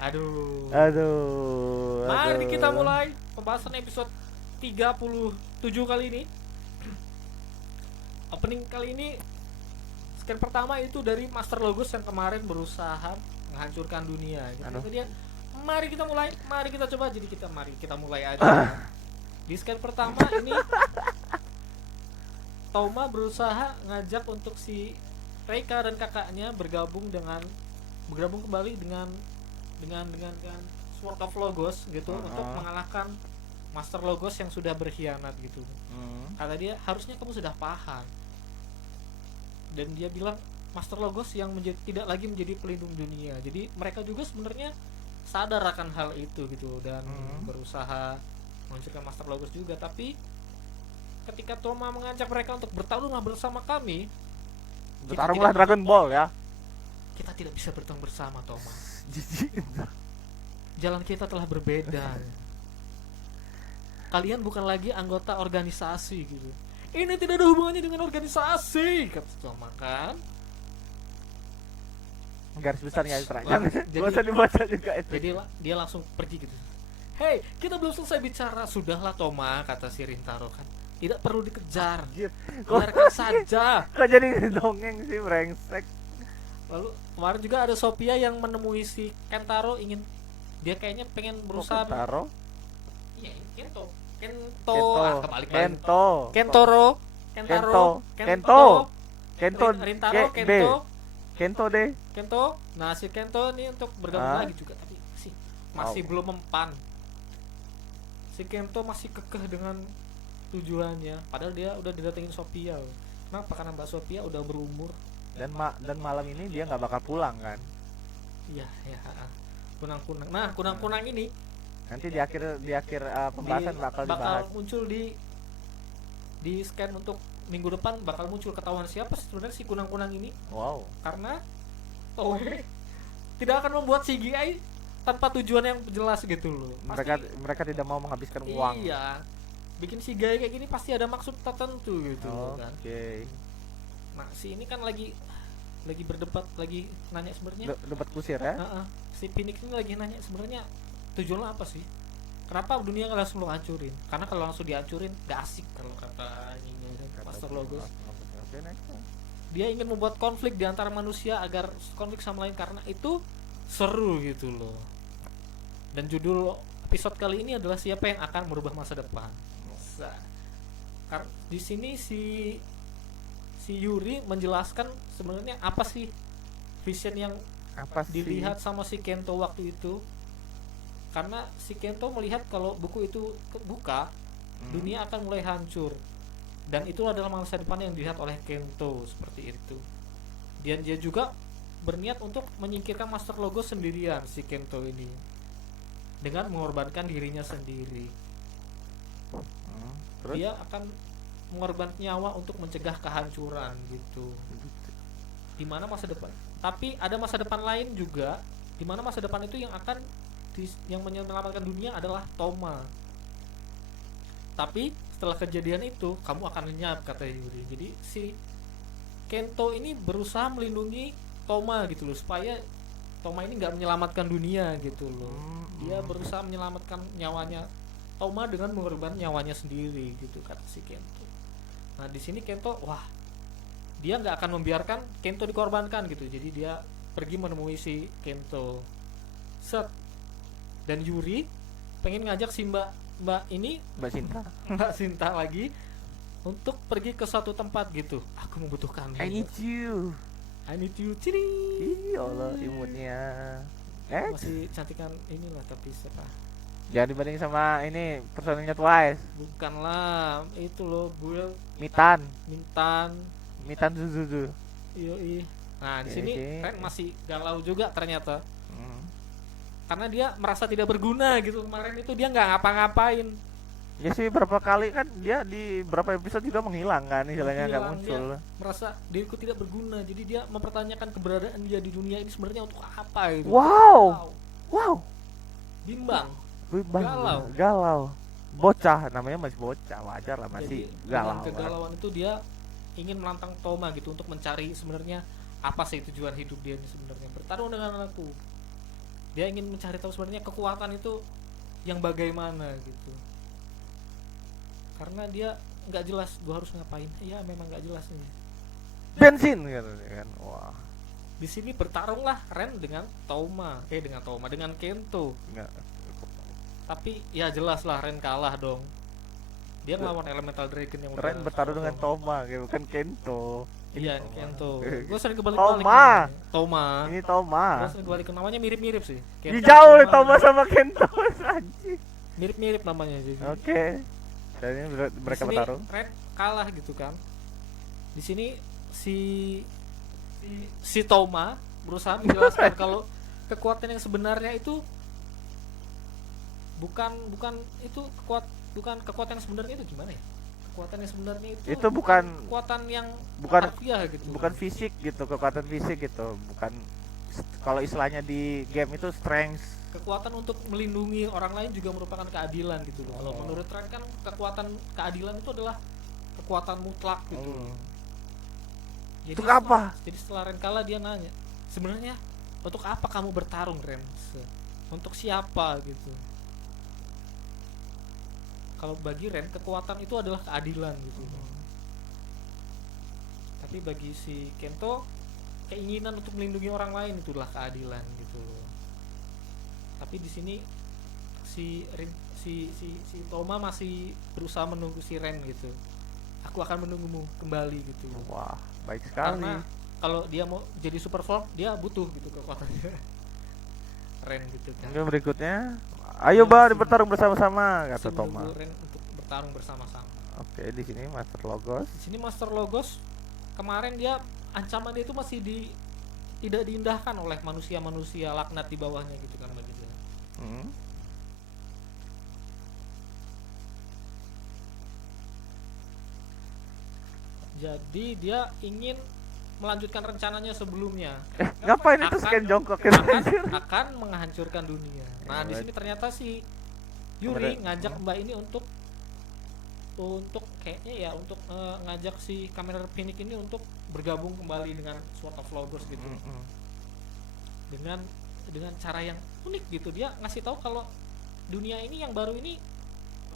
Aduh. Aduh. Mari kita mulai pembahasan episode 37 kali ini. Opening kali ini scan pertama itu dari Master Logos yang kemarin berusaha menghancurkan dunia. Jadi mari kita mulai, mari kita coba. Jadi mari kita mulai aja. Di scan pertama ini Toma berusaha ngajak untuk si Reika dan kakaknya bergabung kembali dengan Sword of Logos gitu untuk mengalahkan Master Logos yang sudah berkhianat gitu. Kata dia harusnya kamu sudah paham. Dan dia bilang Master Logos yang tidak lagi menjadi pelindung dunia. Jadi mereka juga sebenarnya sadar akan hal itu gitu dan berusaha menghancurkan Master Logos juga. Tapi ketika Toma mengajak mereka untuk bertarunglah bersama kami, Bertarunglah Dragon Ball ya. kita tidak bisa bertarung bersama, Toma. Jalan kita telah berbeda. Kalian bukan lagi anggota organisasi gitu. Ini tidak ada hubungannya dengan organisasi, kata Toma kan. Garis besarnya jangan Jadi- gak usah dibaca juga itu. Jadi dia langsung pergi gitu. Hei, kita belum selesai bicara. Sudahlah Toma, kata si Rintaro kan. Tidak perlu dikejar. Anjir. Biarkan saja. Kok jadi dongeng sih, brengsek. Lalu kemarin juga ada Sophia yang menemui si Kentaro, dia kayaknya pengen berusaha. Taro. Iya, Kento. Kebalik. Kento. Rintaro, Kento deh. Kento. Nah, si Kento ini untuk bergabung lagi juga, tapi masih belum mempan. Si Kento masih kekeh dengan tujuannya, padahal dia udah didatengin Sophia. Kenapa? Karena Mbak Sophia udah berumur Dan malam ini dia nggak bakal pulang kan? Iya. Kunang-kunang. Nah, kunang-kunang ini Nanti di akhir pembahasan bakal dibahas. muncul di scan untuk minggu depan, bakal muncul ketahuan siapa sebenarnya si kunang-kunang ini. Wow. Karena Toei tidak akan membuat CGI tanpa tujuan yang jelas gitu loh. Mereka tidak mau menghabiskan uang. Iya. Bikin CGI kayak gini pasti ada maksud tertentu gitu kan. Oke. Nah, si ini kan lagi berdebat, lagi nanya sebenarnya. Debat kusir ya? Si Phoenix ini lagi nanya sebenarnya tujuan lo apa sih? Kenapa dunia nggak langsung lo hancurin? Karena kalau langsung dihancurin gak asik kalau kata Master Logos. Dia ingin membuat konflik di antara manusia agar konflik sama lain, karena itu seru gitu loh. Dan judul episode kali ini adalah siapa yang akan merubah masa depan. Di sini si Yuri menjelaskan sebenarnya apa sih vision yang dilihat sama si Kento waktu itu. Karena si Kento melihat kalau buku itu kebuka, dunia akan mulai hancur. Dan itu adalah masa depan yang dilihat oleh Kento seperti itu. Dan dia juga berniat untuk menyingkirkan Master Logos sendirian, si Kento ini, dengan mengorbankan dirinya sendiri. Terus? Dia akan mengorbankan nyawa untuk mencegah kehancuran gitu. Di mana masa depan? Tapi ada masa depan lain juga, di mana masa depan itu yang menyelamatkan dunia adalah Toma. Tapi setelah kejadian itu kamu akan lenyap, kata Yuri. Jadi si Kento ini berusaha melindungi Toma gitu loh, supaya Toma ini nggak menyelamatkan dunia gitu loh. Dia berusaha menyelamatkan nyawanya Toma dengan mengorbankan nyawanya sendiri gitu, kata si Kento. Nah di sini Kento, dia nggak akan membiarkan Kento dikorbankan gitu. Jadi dia pergi menemui si Kento. Dan Yuri pengen ngajak si Mbak Sinta lagi untuk pergi ke suatu tempat gitu. Aku membutuhkan. I need you. Ciri. Ya Allah, imutnya. Masih cantikan inilah, tapi siapa? Jangan dibanding sama ini personilnya Twice. Bukanlah, itu loh, Bull. Mintan Zuzuzu. Iya. Nah, di sini Ren masih galau juga ternyata. Karena dia merasa tidak berguna gitu. Kemarin itu dia nggak ngapa-ngapain. Ya sih, berapa kali kan dia di berapa episode juga menghilang kan, istilahnya nggak muncul. Dia merasa diriku tidak berguna, jadi dia mempertanyakan keberadaan dia di dunia ini sebenarnya untuk apa itu. Wow. Bimbang. Galau. Bocah, namanya masih bocah, wajar lah masih jadi, galau. Dengan kegalauan itu dia ingin menantang Toma gitu untuk mencari sebenarnya apa sih tujuan hidup dia ini sebenarnya, bertarung dengan aku. Dia ingin mencari tahu sebenarnya kekuatan itu yang bagaimana gitu, karena dia nggak jelas gue harus ngapain. Ya memang nggak jelas nih. Bensin kan. Wah, Di sini bertarunglah Ren dengan dengan Kento. enggak. Tapi ya jelas lah Ren kalah dong. Dia ngelawan Elemental Dragon yang Ren udah bertarung dengan sombong. Toma gitu, bukan Kento. Iya, Toma. Kento. Gue sering kebalik-balik Toma. namanya. Toma. Ini Toma. Gue sering kebalik namanya, mirip-mirip sih. Ini jauh nih Toma Toma. sama Kento. Anjing. Mirip-mirip namanya jadi. Oke. Dan ini mereka Di sini bertarung. Ren kalah gitu kan. Di sini si Toma berusaha menjelaskan kalau kekuatan yang sebenarnya itu bukan kekuatan yang sebenarnya itu gimana ya? Kekuatan yang sebenarnya Itu bukan kekuatan yang bukan harfiah gitu. bukan fisik gitu, kekuatan fisik gitu, bukan kalau istilahnya di game itu strength. Kekuatan untuk melindungi orang lain juga merupakan keadilan gitu loh. Kalau Oh. menurut Ren kan kekuatan keadilan itu adalah kekuatan mutlak gitu. Jadi Untuk apa? Jadi setelah Ren kalah dia nanya, sebenarnya untuk apa kamu bertarung Ren? Untuk siapa gitu? Kalau bagi Ren kekuatan itu adalah keadilan gitu. Tapi bagi si Kento keinginan untuk melindungi orang lain itulah keadilan gitu. Tapi di sini si Toma masih berusaha menunggu si Ren gitu. Aku akan menunggumu kembali gitu. Wah, baik sekali. Karena kalau dia mau jadi super form dia butuh gitu kekuatannya. Ren gitu kan. Mungkin berikutnya, ayo Bang bertarung bersama-sama kata Masih Toma. menunggu Ren untuk bertarung bersama-sama. Oke, di sini Master Logos. Di sini Master Logos kemarin dia ancaman dia itu masih tidak diindahkan oleh manusia-manusia laknat di bawahnya gitu kan bagi dia. Hmm. Jadi dia ingin melanjutkan rencananya sebelumnya. Ngapain itu scan jongkok gitu anjir? akan menghancurkan dunia. Nah, di sini ternyata si Yuri ngajak Mbak ini untuk kayaknya ya untuk ngajak si Kamera Phoenix ini untuk bergabung kembali dengan Sword of Logos gitu. Dengan cara yang unik gitu. Dia ngasih tahu kalau dunia ini yang baru ini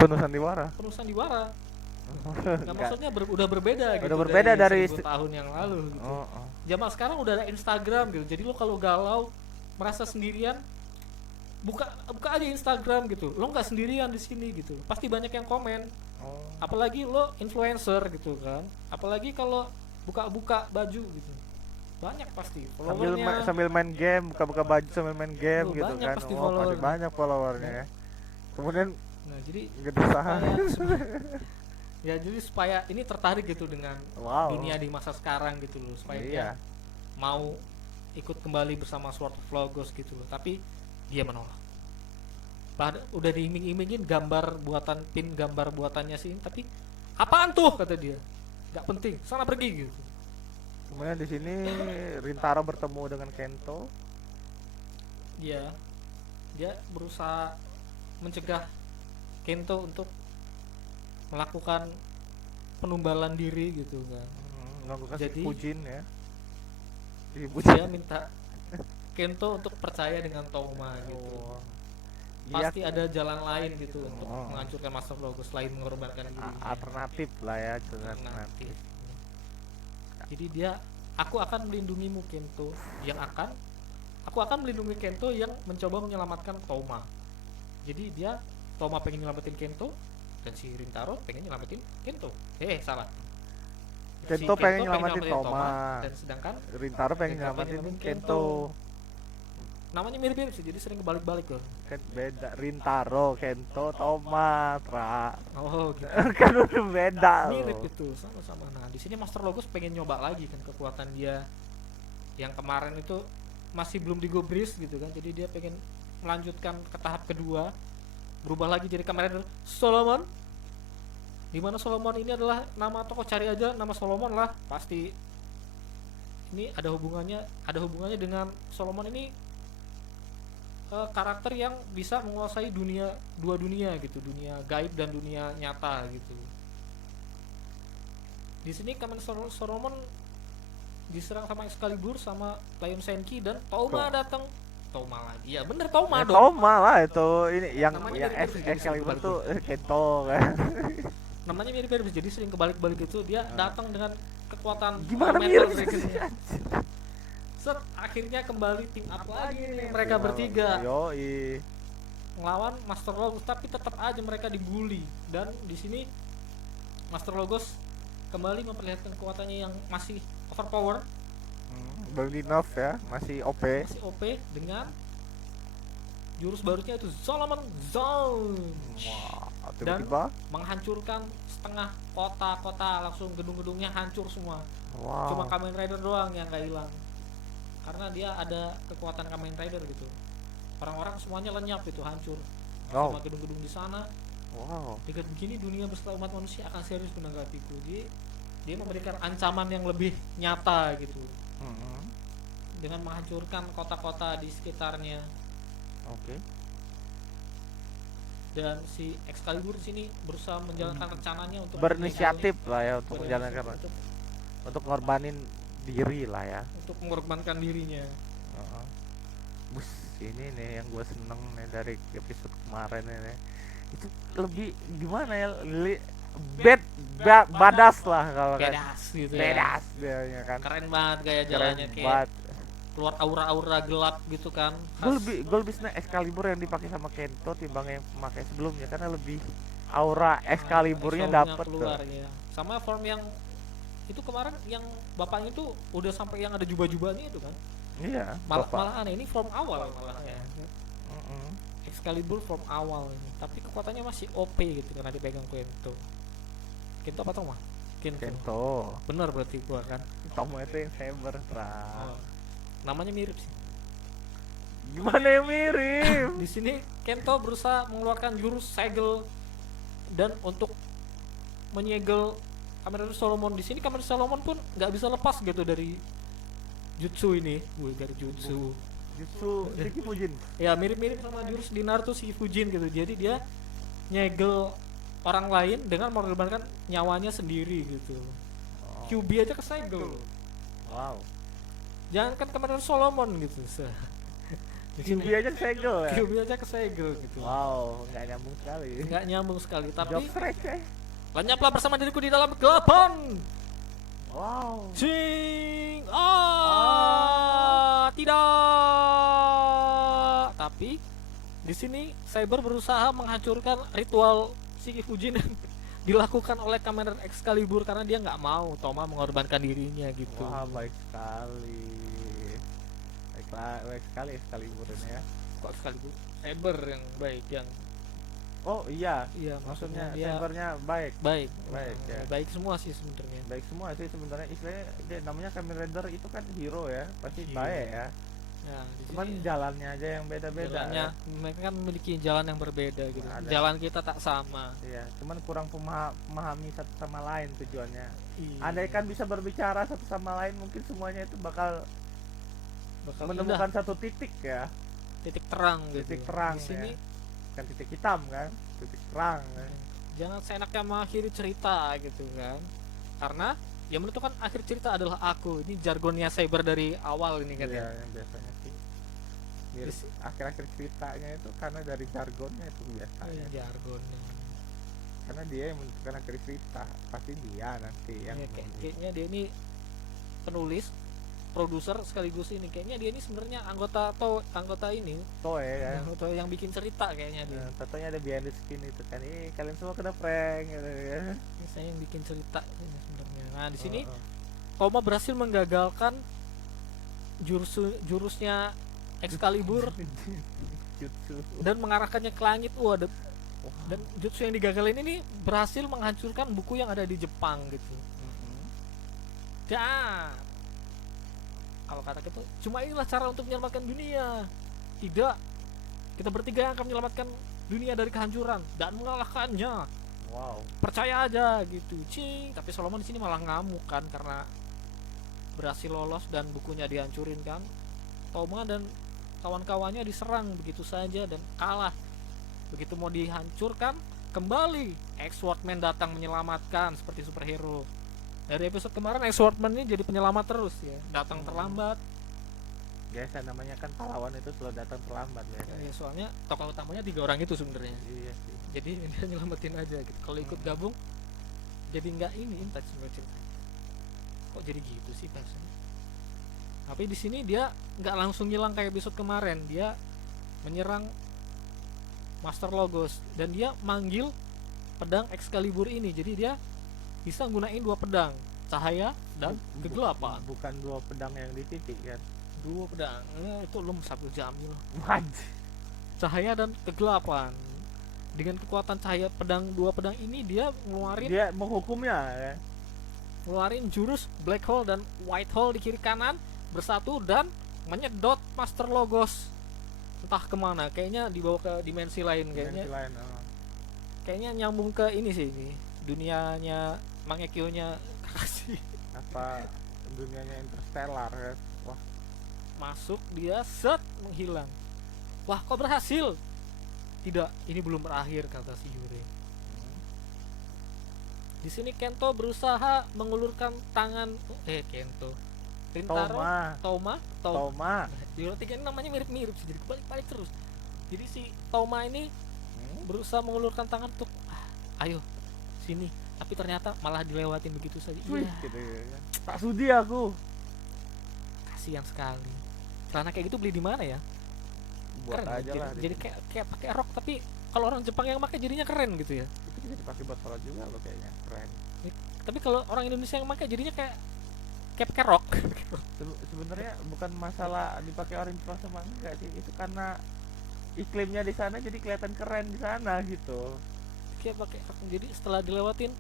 Penuh sandiwara. Nggak, maksudnya udah berbeda gitu. Udah berbeda dari 1000 tahun yang lalu gitu. Oh. Zaman sekarang udah ada Instagram gitu. Jadi lo kalau galau, merasa sendirian, buka aja Instagram gitu. Lo nggak sendirian di sini gitu. Pasti banyak yang komen. Oh. Apalagi lo influencer gitu kan. Apalagi kalau buka-buka baju gitu. Banyak pasti followernya. Sambil main game, buka-buka baju sambil main game gitu banyak kan. pasti Pasti followernya. banyak followernya ya. Kemudian Nah, jadi gede usaha. jadi supaya ini tertarik gitu dengan dunia di masa sekarang gitu loh, supaya dia mau ikut kembali bersama Sword of Logos gitu loh. Tapi dia menolak. Udah diiming-imingin gambar buatannya sih, tapi apaan tuh kata dia, nggak penting, sana pergi gitu. Kemudian di sini Rintaro bertemu dengan Kento. Dia berusaha mencegah Kento untuk melakukan penumbalan diri gitu kan. Melakukan Jadi Fujin ya. Dia minta Kento untuk percaya dengan Toma gitu. Pasti ada jalan lain gitu untuk menghancurkan Master Logos selain mengorbankan diri. Alternatif lah ya, alternatif. Jadi aku akan melindungimu Kento, aku akan melindungi Kento yang mencoba menyelamatkan Toma. Jadi Toma pengen nyelamatin Kento dan si Rintaro pengen nyelamatin Kento. Salah. Kento pengen nyelamatin Toma dan sedangkan Rintaro pengen nyelamatin Kento. Namanya mirip-mirip sih, jadi sering kebalik-balik loh. Kan beda, Rintaro, Kento, Toma, Oh gitu. kan udah beda. Mirip itu, sama-sama. Nah, di sini Master Logos pengen nyoba lagi kan kekuatan dia yang kemarin itu masih belum digubris gitu kan. Jadi dia pengen melanjutkan ke tahap kedua, berubah lagi jadi Kamen Solomon. Dimana Solomon ini adalah nama tokoh, cari aja nama Solomon lah, pasti ini ada hubungannya dengan Solomon ini karakter yang bisa menguasai dua dunia gitu, dunia gaib dan dunia nyata gitu. Di sini Kamen Solomon diserang sama Excalibur sama Lion Senki dan Toma Tuh. datang. Toma lagi. Ya bener Toma Ya, dong. Toma lah itu ini yang Namanya mirip-mirip jadi Excalibur sering tuh kebalik. Kento kan. Namanya mirip-mirip jadi sering kebalik-balik itu. Dia datang dengan kekuatan Gimana Metal mirip Dragon-nya. Set, akhirnya kembali tim up lagi nih mereka bertiga Yoi. ngelawan Master Logos, tapi tetap aja mereka dibully. Dan di sini Master Logos kembali memperlihatkan kekuatannya yang masih overpower, Belum enough ya, masih OP. masih OP dengan jurus barunya itu Solomon Zone. Wah, Dan tiba-tiba menghancurkan setengah kota-kota, langsung gedung-gedungnya hancur semua. wow. Cuma Kamen Rider doang yang gak hilang. Karena dia ada kekuatan Kamen Rider gitu. Orang-orang semuanya lenyap itu, hancur. Oh. Sama gedung-gedung di sana. Wow. Dengan begini dunia beserta umat manusia akan serius menanggapiku. Jadi dia memberikan ancaman yang lebih nyata gitu. Dengan menghancurkan kota-kota di sekitarnya. Oke. Dan si Excalibur di sini berusaha menjalankan rencananya untuk Berinisiatif lah ya untuk berinisiatif menjalankan, untuk ngorbanin diri lah ya. untuk mengorbankan dirinya. Bus, ini nih yang gue seneng nih dari episode kemarin ini. Itu lebih gimana ya? Badas lah kalau kan. Bedas gitu Bedas ya. dia kan. Keren banget gaya Keren jalannya, kayak banget. keluar aura-aura gelap gitu kan. Gue lebih seneng Excalibur yang dipakai sama Kento timbang yang pakai sebelumnya karena lebih aura Excaliburnya dapet keluar tuh. ya. Sama form yang itu kemarin yang bapaknya tuh udah sampai yang ada jubah-jubahnya itu kan. Iya. Malah aneh, ini form awal malah ya. Mm-mm. Excalibur form awal ini, tapi kekuatannya masih OP gitu karena dipegang Kento. Kento apa Toma? Kento. Bener berarti gua kan. Tomo itu yang saber Oh, namanya mirip sih. Gimana yang mirip? Di sini Kento berusaha mengeluarkan jurus segel dan untuk menyegel Kamen Rider Solomon. Di sini Kamen Rider Solomon pun nggak bisa lepas gitu dari jutsu ini. Dari jutsu. Jutsu Shiki Fujin. Ya mirip-mirip sama jurus di Naruto Shiki Fujin gitu. Jadi dia nyegel orang lain dengan mengorbankan nyawanya sendiri gitu. Oh. QB aja kesegel. Wow. Jangan kan Kamen Rider Solomon gitu. QB aja segel ya. QB aja kesegel gitu. Wow, nggak nyambung sekali. Nggak nyambung sekali, tapi Job strike ya. lenyaplah bersama diriku di dalam kegelapan. Wow. Cing. Tidak. Tapi di sini Cyber berusaha menghancurkan ritual Shiki Fujin yang dilakukan oleh Kamen Rider Excalibur karena dia nggak mau Toma mengorbankan dirinya gitu. Wah, baik sekali. Baik sekali Excalibur ini ya. Kok Excalibur? Cyber yang baik, yang Oh iya, iya maksudnya dia sabernya baik. baik. Baik, ya. Baik semua sih sebenarnya. Baik semua sih sebenarnya, istilahnya dia namanya Kamen Rider itu kan hero ya, pasti Iya. baik ya. Nah, di Cuman sini jalannya aja yang beda-beda. jalannya Ya. mereka kan memiliki jalan yang berbeda gitu. Ada. Jalan kita tak sama. Iya, cuman kurang memahami satu sama lain tujuannya. Iya. Andai kan bisa berbicara satu sama lain, mungkin semuanya itu bakal bakal menemukan satu titik ya, titik terang gitu. titik terang Di sini ya. Kan titik hitam kan, titik terang kan. jangan seenaknya mengakhiri cerita gitu kan. Karena yang menentukan akhir cerita adalah aku. Ini jargonnya Cyber dari awal ini kan Iya, ya. yang biasanya sih. Di- Akhir-akhir ceritanya itu karena dari jargonnya itu biasanya. Jargonnya. Karena dia yang menentukan akhir cerita, pasti dia nanti yang Ya, kayaknya dia ini penulis, produser sekaligus ini. Kayaknya dia ini sebenarnya anggota ini, Toe kan. anggota yang bikin cerita kayaknya dia. Tentunya ada behind the scene itu kan. Kalian semua kena prank gitu ya. Ini saya yang bikin cerita ini sebenarnya. Nah, di sini Oh. Toma berhasil menggagalkan jurusnya Excalibur Jutsu. dan mengarahkannya ke langit. Wah. Dan jutsu yang digagalin ini berhasil menghancurkan buku yang ada di Jepang gitu. Dan kalau kata kita, cuma inilah cara untuk menyelamatkan dunia. Tidak, kita bertiga yang akan menyelamatkan dunia dari kehancuran dan mengalahkannya. Wow. Percaya aja gitu, cing. Tapi Solomon di sini malah ngamuk kan karena berhasil lolos dan bukunya dihancurin kan. Toma dan kawan-kawannya diserang begitu saja dan kalah. Begitu mau dihancurkan, kembali X-Swordman datang menyelamatkan seperti superhero. Dari episode kemarin Swordsman ini jadi penyelamat terus ya, datang terlambat. Biasa namanya kan pahlawan itu selalu datang terlambat ya. Ya, soalnya tokoh utamanya 3 orang itu sebenarnya. Iya sih. Jadi dia nyelamatin aja gitu. Kalau ikut gabung jadi nggak ini in touch sama cerita. Kok jadi gitu sih bahasanya? Tapi di sini dia nggak langsung hilang kayak episode kemarin. Dia menyerang Master Logos dan dia manggil pedang Excalibur ini. Jadi dia bisa gunain 2 pedang, cahaya dan kegelapan. Bukan 2 pedang yang di titik kan. 2 pedang. Itu lum 1 jamil. Wajib. Cahaya dan kegelapan. Dengan kekuatan cahaya pedang 2 pedang ini dia ngeluarin Dia menghukumnya ya. ngeluarin jurus Black Hole dan White Hole di kiri kanan bersatu dan menyedot Master Logos entah kemana, kayaknya dibawa ke dimensi lain kayaknya. Dimensi lain, Kayaknya nyambung ke ini sih, ini dunianya Mangekyo-nya Kakashi. apa dunianya Interstellar ya. Wah, Masuk dia set menghilang. Wah, kok berhasil? Tidak, ini belum berakhir kata si Yuri. Di sini Kento berusaha mengulurkan tangan Kento. Rintaro, Toma. Di Euro 3 ini namanya mirip-mirip sih, jadi kebalik-balik terus. Jadi si Toma ini berusaha mengulurkan tangan untuk ayo sini, tapi ternyata malah dilewatin begitu saja. Wih, Iya, gitu ya. Tak sudi aku. kasihan sekali. Celana kayak gitu beli di mana ya? Buat Keren, aja jadi, lah. jadi kayak pakai rok, tapi kalau orang Jepang yang pakai jadinya keren gitu ya. Itu bisa dipakai buat sholat juga loh kayaknya. Keren. Tapi kalau orang Indonesia yang pakai jadinya kayak pakai rok. Sebenarnya bukan masalah dipakai orang Jepang sama enggak sih, itu karena iklimnya di sana jadi kelihatan keren di sana gitu. Kayak pakai rok. Jadi setelah dilewatin,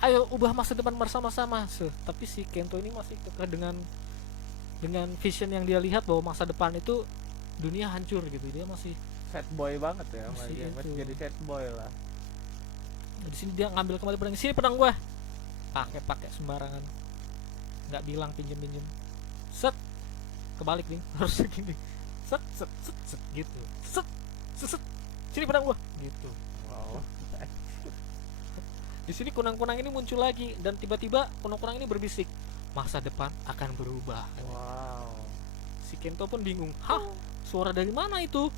ayo ubah masa depan bersama-sama. Tapi si Kento ini masih kekeh dengan vision yang dia lihat bahwa masa depan itu dunia hancur gitu. Dia masih Sad boy banget ya, Masih masih itu. jadi sad boy lah. di sini dia ngambil kembali pedang. Sini pedang gua. Pakai sembarangan. Nggak bilang pinjem. Set. Kebalik nih, harus gini. Set gitu. Set. Sini pedang gua gitu. Wow. Di sini kunang-kunang ini muncul lagi dan tiba-tiba kunang-kunang ini berbisik, masa depan akan berubah. Wow. Si Kento pun bingung. Hah? Suara dari mana itu?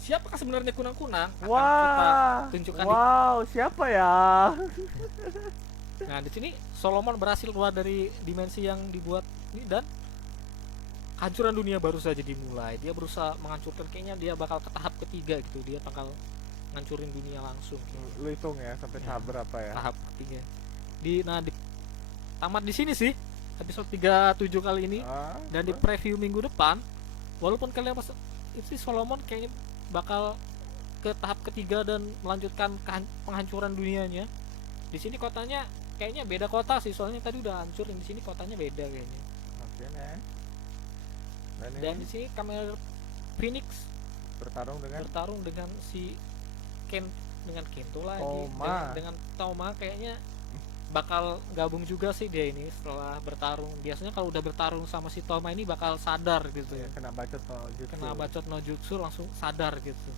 Siapakah sebenarnya kunang-kunang? Akan kita Wah. tunjukkan Wow, siapa ya? Nah, di sini Solomon berhasil keluar dari dimensi yang dibuat ini dan hancuran dunia baru saja dimulai. Dia berusaha menghancurkan, kayaknya dia bakal ke tahap ketiga gitu. Dia bakal ngancurin dunia langsung. Lu hitung ya sampai tahap berapa ya? Tahap ketiga. Tamat di sini sih episode 37 kali ini. Dan di preview minggu depan, walaupun kalian pas itu Solomon kayaknya bakal ke tahap ketiga dan melanjutkan penghancuran dunianya. Di sini kotanya kayaknya beda kota sih, soalnya tadi udah hancur, yang di sini kotanya beda kayaknya. Oke nih. Dan di sini Kamen Phoenix bertarung dengan si dengan Kento lagi, Toma. dengan Toma kayaknya bakal gabung juga sih dia ini setelah bertarung. Biasanya kalau udah bertarung sama si Toma ini bakal sadar gitu ya. kena bacot no jutsu Langsung sadar gitu.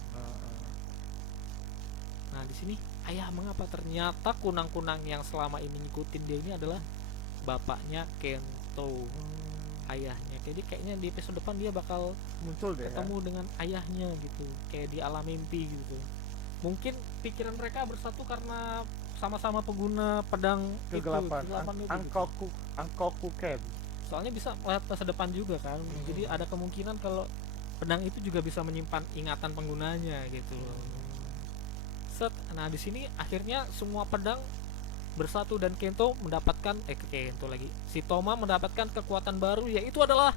Nah, di sini ayah mengapa ternyata kunang-kunang yang selama ini ngikutin dia ini adalah bapaknya Kento, ayahnya. Jadi kayaknya di episode depan dia bakal muncul deh ketemu dengan ayahnya gitu, kayak di alam mimpi gitu. Mungkin pikiran mereka bersatu karena sama-sama pengguna pedang kegelapan itu, Angkoku Ken. Soalnya bisa melihat masa depan juga kan. Jadi ada kemungkinan kalau pedang itu juga bisa menyimpan ingatan penggunanya gitu loh. Nah, di sini akhirnya semua pedang bersatu dan Kento mendapatkan si Toma mendapatkan kekuatan baru, yaitu adalah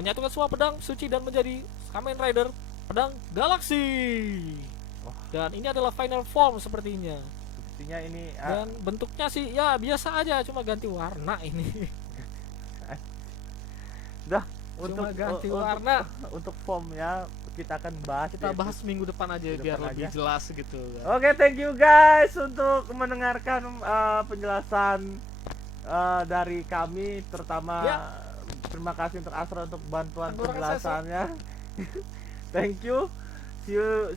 menyatukan semua pedang suci dan menjadi Kamen Rider pedang galaksi. Dan ini adalah final form sepertinya ini dan bentuknya sih ya biasa aja, cuma ganti warna ini. Cuma ganti warna. Untuk formnya kita akan bahas Minggu depan aja biar lebih jelas gitu kan. Oke, thank you guys untuk mendengarkan penjelasan dari kami, terutama terima kasih untuk Asra untuk bantuan penjelasannya. Thank you. See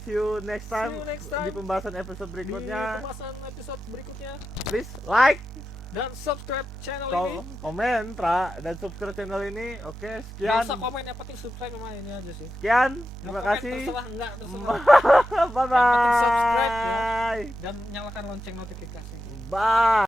you next time di pembahasan episode berikutnya. Please like, dan subscribe channel ini. Komen, dan subscribe channel ini. Oke, Nggak sekian. usah komen, yang penting subscribe sama ini aja sih. Sekian, Mau terima komen, kasih. terserah, enggak terserah. Bye Yang penting subscribe ya. bye. Dan nyalakan lonceng notifikasi. Bye.